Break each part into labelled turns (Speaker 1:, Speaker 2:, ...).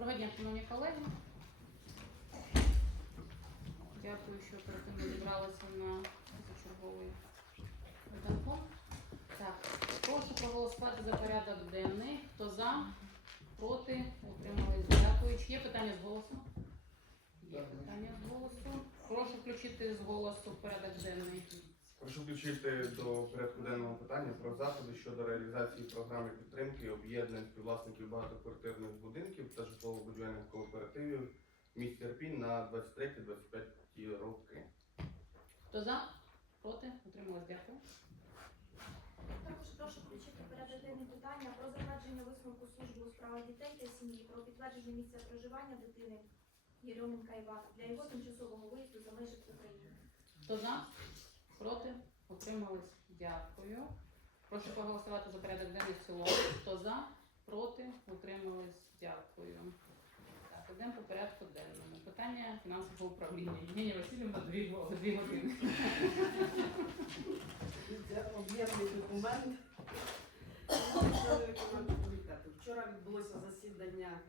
Speaker 1: Доброго дня, шановні колеги. Дякую, що оперативно зібралися на позачерговий виконком. Так, прошу проголосувати за порядок денний. Хто за, проти, утримались. Дякую. Чи є питання з голосу? Є питання з голосу. Прошу включити з голосу порядок денний.
Speaker 2: Прошу включити до порядку денного питання про заходи щодо реалізації програми підтримки об'єднань співвласників багатоквартирних будинків та житлово-будівельних кооперативів в місті Ірпінь на 23-25 роки.
Speaker 1: Хто за, проти, утримались. Дякую.
Speaker 3: Також прошу включити порядок денний питання про затвердження висновку служби у справах дітей та сім'ї про підтвердження місця проживання дитини Єрьоменка Івана для його тимчасового виїзду за межі України.
Speaker 1: Хто за? Проти? Утримались? Дякую. Прошу проголосувати за порядок денний в цілому. Хто за? Проти? Утримались? Дякую. Так, ідемо по порядку денному. Питання фінансового управління. Євгенія Васильівна, дві, го- дві години.
Speaker 4: Це об'ємний документ. Вчора відбулося засідання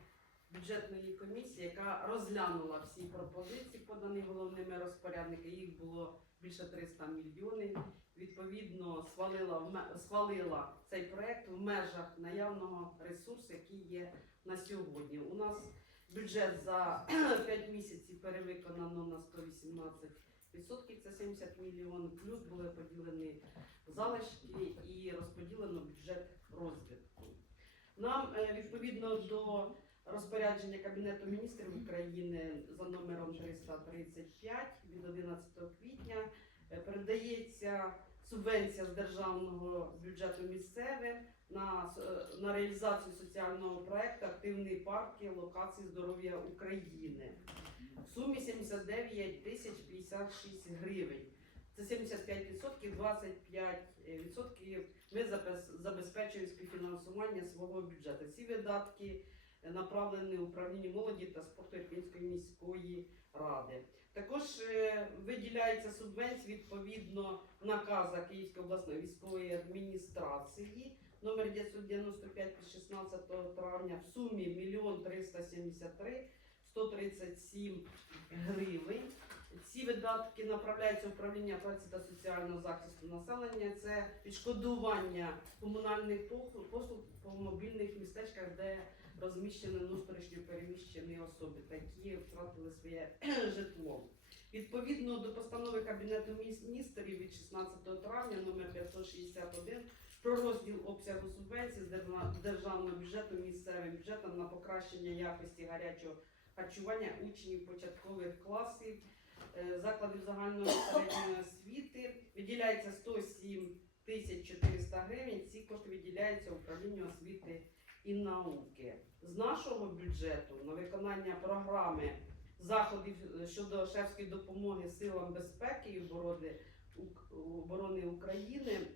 Speaker 4: бюджетної комісії, яка розглянула всі пропозиції, подані головними розпорядниками. Їх було більше 300 мільйонів. Відповідно, схвалила, схвалила цей проект в межах наявного ресурсу, який є на сьогодні. У нас бюджет за 5 місяців перевиконано на 118 відсотків це 70 мільйонів, плюс були поділені залишки і розподілено бюджет розвитку. Нам е, відповідно до розпорядження Кабінету міністрів України за номером 335 від 11 квітня е, передається субвенція з державного бюджету місцевим на, е, на реалізацію соціального проекту Активні парки локації здоров'я України в сумі 79 тисяч 56 гривень. Це 75%, 25% ми забезпечуємо співфінансування свого бюджету. Ці видатки направлені управлінню молоді та спорту Ірпінської міської ради. Також е, виділяється субвенція відповідно наказа Київської обласної військової адміністрації номер 995 від 16 травня в сумі 1 373 137 гривень. Ці видатки направляються управління праці та соціального захисту населення. Це відшкодування комунальних послуг по мобільних містечках, де розміщені внутрішньо переміщені особи, які втратили своє житло. Відповідно до постанови Кабінету міністрів від 16 травня номер 561 про розділ обсягу субвенцій з державного бюджету місцевим бюджетом на покращення якості гарячого харчування учнів початкових класів е, закладів загальної середньої освіти виділяється 107 тисяч 400 гривень. Ці кошти виділяються управлінню освіти і науки. З нашого бюджету на виконання програми заходів е, щодо шефської допомоги силам безпеки і оборони, України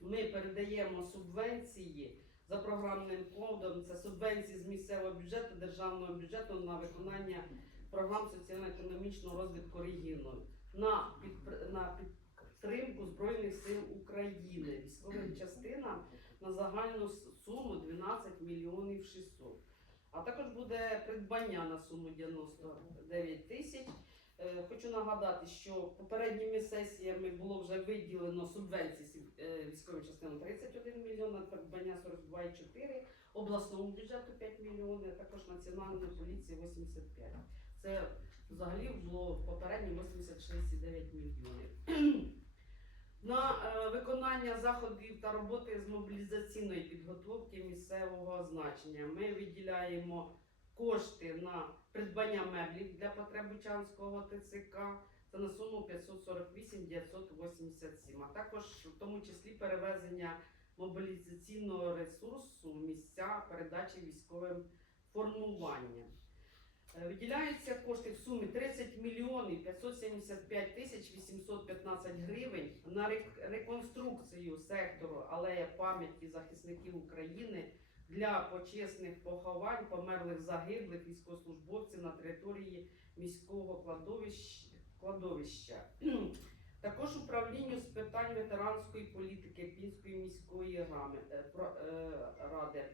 Speaker 4: ми передаємо субвенції за програмним кодом. Це субвенції з місцевого бюджету, державного бюджету на виконання програм соціально-економічного розвитку регіону на, підпр- на підтримку Збройних сил України військовим частинам на загальну суму 12 мільйонів 600. А також буде придбання на суму 99 тисяч. Е, Хочу нагадати, що попередніми сесіями було вже виділено субвенції е, військовим частинам 31 мільйон, придбання 42,4, обласному бюджету 5 мільйонів, а також національної поліції 85. Це взагалі було попередньо 86,9 мільйонів. На е, виконання заходів та роботи з мобілізаційної підготовки місцевого значення ми виділяємо кошти на придбання меблів для потреб Бучанського ТЦК. Це на суму 548 987, а також в тому числі перевезення мобілізаційного ресурсу місця передачі військовим формуванням. Е, Виділяються кошти в сумі 30 мільйонів 575 тисяч 815 гривень на реконструкцію сектору алея пам'яті захисників України для почесних поховань померлих загиблих військовослужбовців на території міського кладовищ- кладовища. Також управлінню з питань ветеранської політики Пінської міської е, е, ради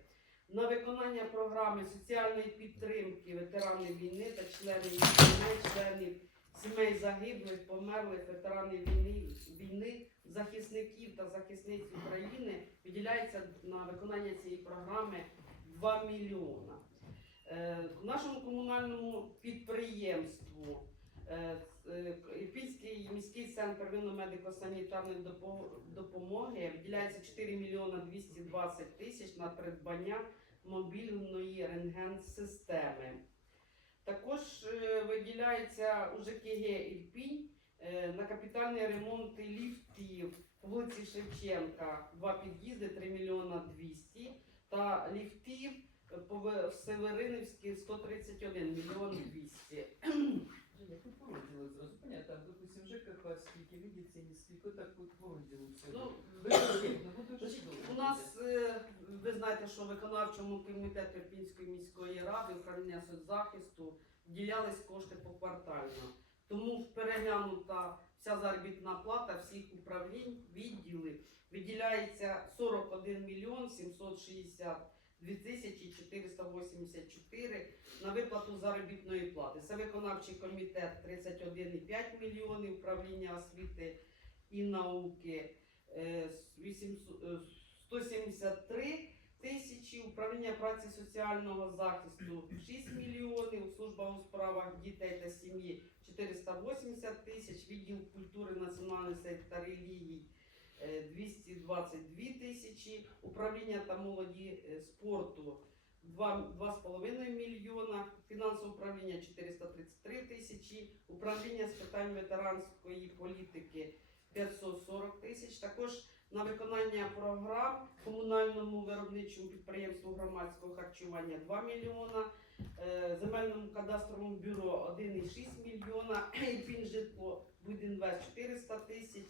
Speaker 4: на виконання програми соціальної підтримки ветеранів війни та членів сімей, членів сімей загиблих, померлих ветеранів війни, війни, захисників та захисниць України виділяється на виконання цієї програми 2 мільйона. Е, Нашому комунальному підприємству е, е, міський центр первинної медико-санітарної допомоги. Виділяється 4 мільйона 220 тисяч на придбання мобільної рентген-системи. Також е, виділяється у ЖКГ на капітальні ремонти ліфтів вулиці Шевченка, два під'їзди 3 мільйона 200 та ліфтів по Северинівській 131 мільйон У нас е, ви знаєте, що виконавчому комітету Ірпінської міської ради управління соцзахисту ділялись кошти поквартально. Тому переглянута вся заробітна плата всіх управлінь, відділів виділяється 41 мільйон 762 тисячі 484 на виплату заробітної плати. Це виконавчий комітет 31,5 мільйонів управління освіти і науки. Е, з 800, е, 173 тисячі, управління праці соціального захисту 6 мільйонів, служба у справах дітей та сім'ї 480 тисяч, відділ культури національності та релігій е, 222 тисячі, управління та молоді е, спорту 2 2,5 мільйона, фінансове управління 433 тисячі, управління з питань ветеранської політики 540 тисяч. Також на виконання програм комунальному виробничому підприємству громадського харчування 2 мільйона, е, земельному кадастровому бюро 1,6 мільйона, Фінжитло Будінвест 400 тисяч,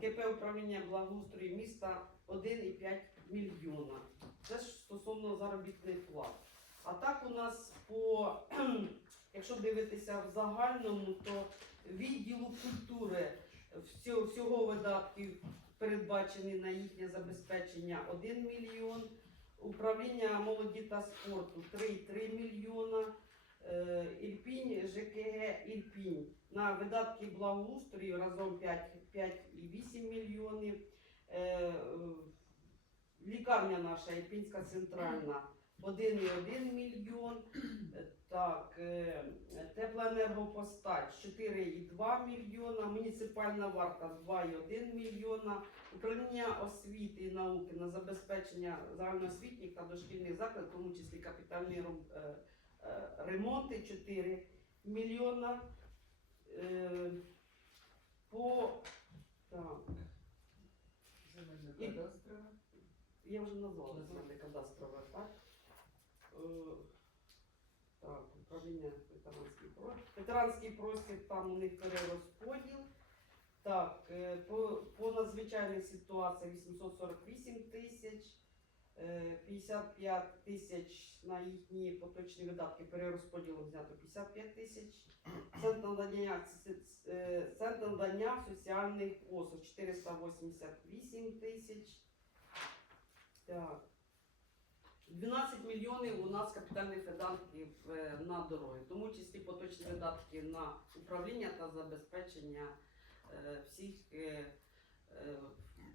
Speaker 4: КП управління благоустрою міста 1,5 мільйона. Це ж стосовно заробітних плат. А так у нас по, якщо дивитися в загальному, то відділу культури всього, видатків передбачені на їхнє забезпечення 1 мільйон, управління молоді та спорту 3,3 мільйона, е, Ірпінь, ЖКГ Ірпінь на видатки благоустрою разом 5,8 мільйонів. Е, Лікарня наша Ірпінська центральна 1,1 мільйон. Так, е, теплоенергопостач 4,2 мільйона, муніципальна варта 2,1 мільйона, управління освіти і науки на забезпечення загальноосвітніх та дошкільних закладів, в тому числі капітальні е, е, ремонти 4 мільйона. По так,
Speaker 5: Земельна
Speaker 4: І-
Speaker 5: кадастрова.
Speaker 4: я вже назвала земельне кадастрове, так? Е, Так, управління ветеранський простір. Ветеранський простір, там у них перерозподіл. Так, е, по, по надзвичайних ситуаціях 848 тисяч, е, 55 тисяч на їхні поточні видатки перерозподілом знято 55 тисяч. Е, центр надання соціальних послуг 488 тисяч. Так. 12 мільйонів у нас капітальних видатків е, на дороги, в тому числі поточні видатки на управління та забезпечення е, всіх е,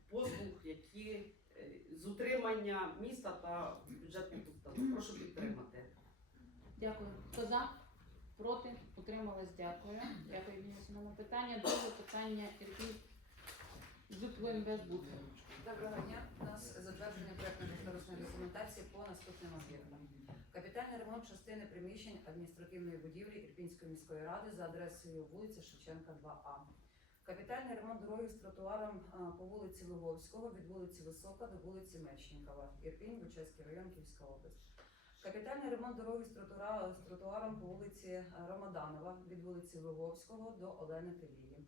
Speaker 4: послуг, які з утримання міста та бюджетних установ. Прошу підтримати.
Speaker 1: Дякую. Хто за? Проти? Утримались? Дякую. Дякую, Євгенія Питання. Друге питання. Ірпінь. Зутлоінвестбуд.
Speaker 6: Доброго дня. У нас затвердження проєктно-кошторисної документації по наступним об'єктам. Капітальний ремонт частини приміщень адміністративної будівлі Ірпінської міської ради за адресою вулиця Шевченка, 2А. Капітальний ремонт дороги з тротуаром по вулиці Луговського від вулиці Висока до вулиці Мечникова. Ірпінь, Бучацький район, Київська область. Капітальний ремонт дороги з, тротуаром по вулиці Ромаданова від вулиці Луговського до Олени Телії.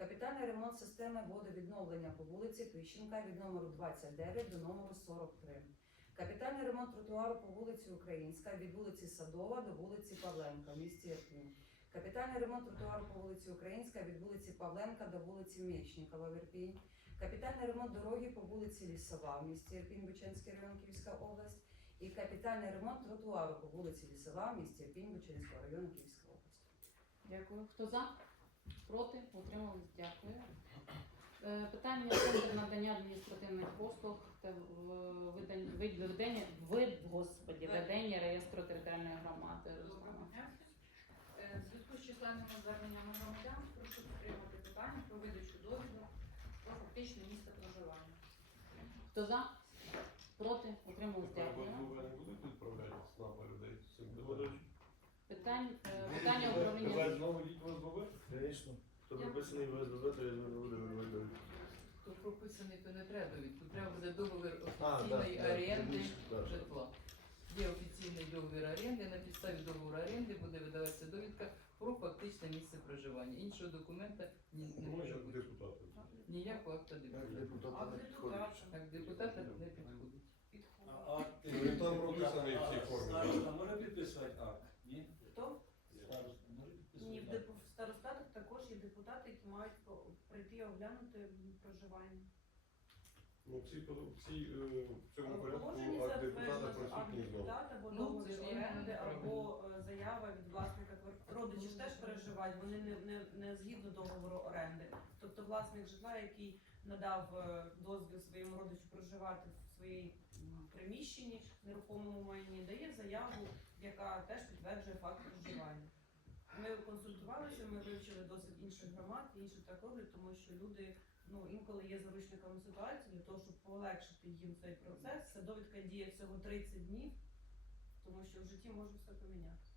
Speaker 6: Капітальний ремонт системи водовідновлення по вулиці Тищенка від номеру 29 до номеру 43. Капітальний ремонт тротуару по вулиці Українська від вулиці Садова до вулиці Павленка в місті Ірпінь. Капітальний ремонт тротуару по вулиці Українська від вулиці Павленка до вулиці Мєчникова в Ірпінь. Капітальний ремонт дороги по вулиці Лісова в місті Ірпінь, Бучанський район, Київська область. і капітальний ремонт тротуару по вулиці Лісова в місті Ірпінь Бучинського району Київської області.
Speaker 1: Дякую. Хто за? Проти? Утримались? Дякую. Е, Питання про надання адміністративних послуг та в- видань- вид- господі, ведення реєстру територіальної громади.
Speaker 7: Е, В зв'язку з численними зверненнями громадян прошу підтримати питання про видачу дозволу про фактичне місце проживання.
Speaker 1: Хто за? Проти? Утримались? Дякую. Питань, е, питання управління.
Speaker 8: Звісно. Хто прописаний в СББ, то я не буду.
Speaker 5: Хто прописаний, то не треба довідку. Треба буде договір офіційної оренди житла. Є офіційний договір оренди, на підставі договору оренди буде видаватися довідка про фактичне місце проживання. Іншого документа ні, не може бути. Ніякого акта депутата.
Speaker 8: депутата не підходить.
Speaker 5: Депутата не підходить.
Speaker 9: Ну, він там прописаний в цій формі.
Speaker 10: Староста може підписувати акт? Ні?
Speaker 4: Хто? Ні, в деп- в старостатах також є депутати, які мають по- прийти оглянути проживання.
Speaker 9: Ну, всі, по- всі е, в цьому порядку
Speaker 4: Положення
Speaker 9: акт депутата
Speaker 4: затверджено акт
Speaker 9: присутній знову.
Speaker 4: депутата або
Speaker 5: Ну,
Speaker 4: договір
Speaker 5: це ж
Speaker 4: оренди, або е, заява від власника квартири. Родичі ж теж переживають, вони не, не, не згідно договору оренди. Тобто власник житла, який надав е, дозвіл своєму родичу проживати в своїй приміщенні нерухомому майні, дає заяву, яка теж підтверджує факт проживання. Ми консультувалися, ми вивчили досвід інших громад, і інші так тому що люди ну, інколи є заручниками ситуації для того, щоб полегшити їм цей процес. Ця довідка діє всього 30 днів, тому що в житті може все помінятися.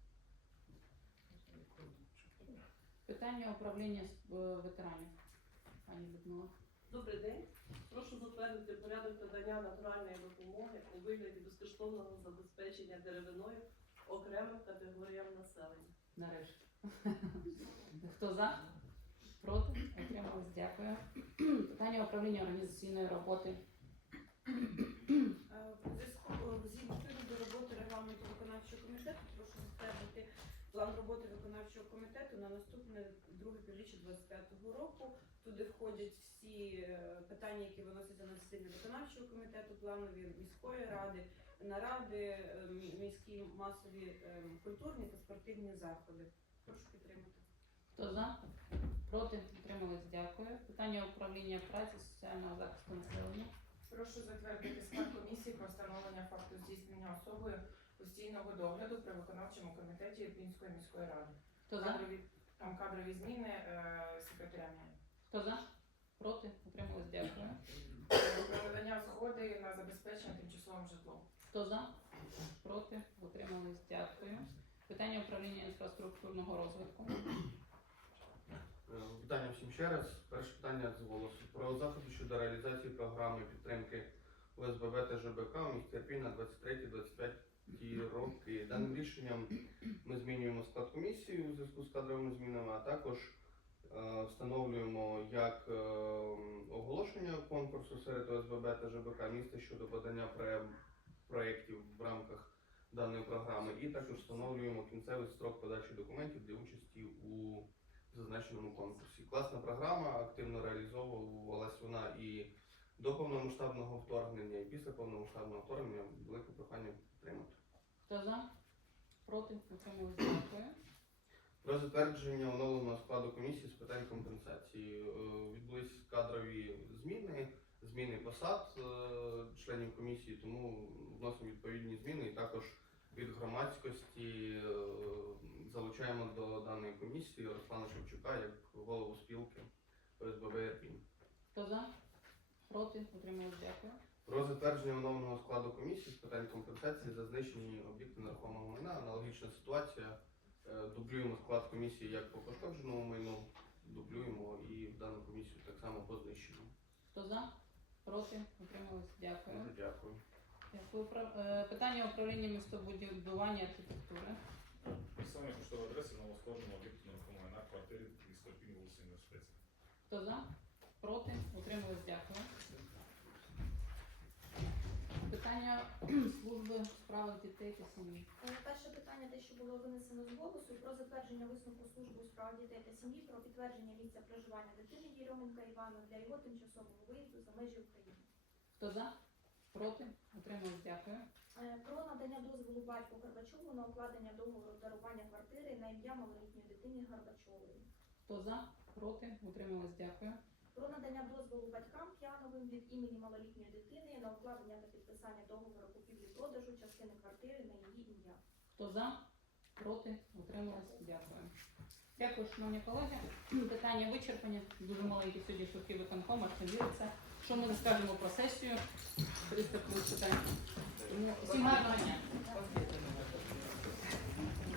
Speaker 1: Питання управління е, ветеранів. Пані Людмила.
Speaker 11: Добрий день. Прошу затвердити порядок надання натуральної допомоги у вигляді безкоштовного забезпечення деревиною окремим категоріям населення.
Speaker 1: Нарешті. Хто за? Проти? Утримались? Дякую. Питання управління організаційної роботи.
Speaker 3: Е, е, відповідно до роботи регламенту виконавчого комітету прошу затвердити план роботи виконавчого комітету на наступне друге півріччя 25-го року. Туди входять всі е, питання, які виносяться на засідання виконавчого комітету, планові міської ради, наради, е, міські масові е, культурні та спортивні заходи. Прошу підтримати.
Speaker 1: Хто за? Проти? Утримались? Дякую. Питання управління праці, соціального захисту населення.
Speaker 12: Прошу затвердити склад комісії про встановлення факту здійснення особою постійного догляду при виконавчому комітеті Ірпінської міської ради.
Speaker 1: Хто за?
Speaker 12: Кадрові, там кадрові зміни е, секретарями.
Speaker 1: Хто за? Проти? Утримались? Дякую.
Speaker 12: Про надання згоди на забезпечення тимчасовим житлом.
Speaker 1: Хто за? Проти? Утримались? Дякую. Питання управління інфраструктурного розвитку.
Speaker 2: Е, Вітання всім ще раз. Перше питання з голосу. Про заходи щодо реалізації програми підтримки ОСББ та ЖБК у місті Ірпінь на 23-25 роки. Даним рішенням ми змінюємо склад комісії у зв'язку з кадровими змінами, а також встановлюємо як е, оголошення конкурсу серед ОСББ та ЖБК міста щодо подання проєктів в рамках даної програми, і також встановлюємо кінцевий строк подачі документів для участі у зазначеному конкурсі. Класна програма, активно реалізовувалась вона і до повномасштабного вторгнення, і після повномасштабного вторгнення. Велике прохання підтримати.
Speaker 1: Хто за? Проти? Дякую.
Speaker 2: Про затвердження оновленого складу комісії з питань компенсації. Е, Відбулись кадрові зміни, зміни посад е, членів комісії, тому вносимо відповідні зміни і також від громадськості е, залучаємо до даної комісії Руслана Шевчука як голову спілки ОСББ Ірпінь.
Speaker 1: Хто за? Проти? Утримались? Дякую.
Speaker 2: Про затвердження оновленого складу комісії з питань компенсації за знищені об'єкти нерухомого майна. Аналогічна ситуація. Е, Дублюємо склад комісії як по пошкодженому майну, дублюємо і в дану комісію так само по знищенню.
Speaker 1: Хто за? Проти? Утримались? Дякую.
Speaker 2: Дуже дякую.
Speaker 1: Дякую. Про- е, Питання управління містобудування архітектури.
Speaker 10: Саме поштова адреса новоскладеного об'єкту нерухомого на квартирі міста Ірпінь, вулиці
Speaker 1: Хто за? Проти? Утримались? Дякую. Питання служби справах дітей та сім'ї.
Speaker 3: Е, Перше питання, те, що було винесено з голосу, про затвердження висновку служби у справах дітей та сім'ї про підтвердження місця проживання дитини Єрьоменка Івана для його тимчасового виїзду за межі України.
Speaker 1: Хто за? Проти? Утримались? Дякую.
Speaker 3: Е, Про надання дозволу батьку Горбачову на укладення договору дарування квартири на ім'я малолітньої дитини Горбачової.
Speaker 1: Хто за? Проти? Утрималась? Дякую.
Speaker 3: Про надання дозволу батькам П'яновим від імені малолітньої дитини на укладення та підписання договору купівлі-продажу частини квартири на її ім'я.
Speaker 1: Хто за? Проти? Утрималась? Дякую. Дякую, шановні колеги. Питання вичерпані. Дуже маленький сьогодні швидкий виконком, аж не віриться. Що ми скажемо про сесію? 300 плюс всім гарного дня.